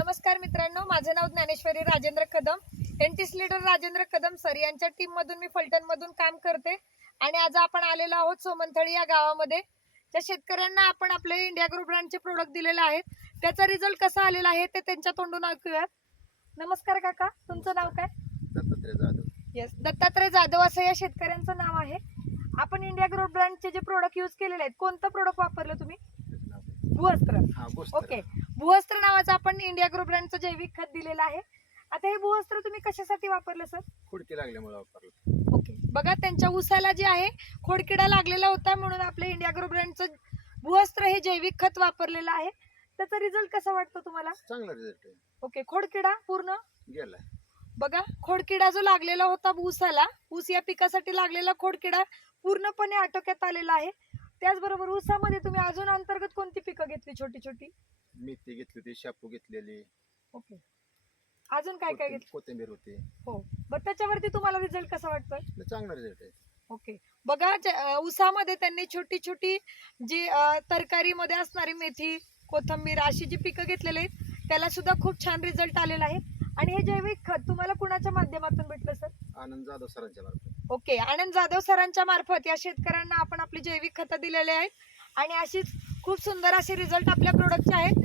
नमस्कार मित्रांनो माझं नाव Dnyaneshwari Rajendra Kadam. NTS leader Rajendra Kadam sir यांच्या टीम मधून मी फलटण मधून काम करते. आणि आज आपण आलेलो आहोत सोमंथळी या गावामध्ये. त्या शेतकऱ्यांना आपण आपले इंडिया ग्रुप ब्रँडचे प्रोडक्ट दिलेले आहेत त्याचा रिझल्ट कसा आलेला आहे ते त्यांच्या तोंडून ऐकूयात. नमस्कार काका तुमचं नाव काय? दत्तात्रय जाधव. येस दत्तात्रय जाधव असं या शेतकऱ्यांचं नाव आहे. आपण इंडिया ग्रुप ब्रँडचे जे प्रोडक्ट युज केलेले आहेत कोणतं प्रोडक्ट वापरलं तुम्ही. भुवस्त्र हा गोष्ट ओके. भुवस्त्र नावाचं आपण इंडिया ग्रुप ब्रँडचं जैविक खत दिलेलं आहे. आता हे भुवस्त्र तुम्ही कशासाठी वापरलं सर? खुडकी लागल्यामुळे वापरलं. ओके. बघा त्यांच्या उसाला जे आहे खोडकिडा लागलेला होता म्हणून आपलं इंडिया ग्रुप ब्रँडचं भुवस्त्र हे जैविक खत वापरलेलं आहे. त्याचा रिझल्ट कसा वाटतो तुम्हाला? चांगला रिझल्ट ओके खोडकिडा पूर्ण? गेलाय बघा खोडकिडा जो लागलेला होता ऊसाला ऊस या पिकासाठी लागलेला खोडकिडा पूर्णपणे आटोक्यात आलेला आहे. त्याचबरोबर ऊसामध्ये तुम्ही अजून अंतर्गत कोणती पिकं घेतली छोटी छोटी मेथी घेतली होती शापू घेतलेली. ओके. अजून काय काय घेतलं? कोथिंबीर होती. हो. बट त्याच्यावरती तुम्हाला रिझल्ट कसा वाटतोय? चांगला रिझल्ट आहे. ओके. बघा ज- ऊसामध्ये त्यांनी छोटी छोटी जी अं, तरकारीमध्ये असणारी मेथी कोथंबीर अशी जी पिकं घेतलेली आहेत त्याला सुद्धा खूप छान रिझल्ट आलेला आहे. आणि हे जैविक खत तुम्हाला कुणाच्या माध्यमातून भेटलं सर? आनंद जाधव सरांच्या मार्फत. ओके. आनंद जाधव सरांच्या मार्फत या शेतकऱ्यांना आपण आपली जैविक खतं दिलेली आहेत. आणि अशीच खूप सुंदर असे रिझल्ट आपल्या प्रोडक्टचे आहेत.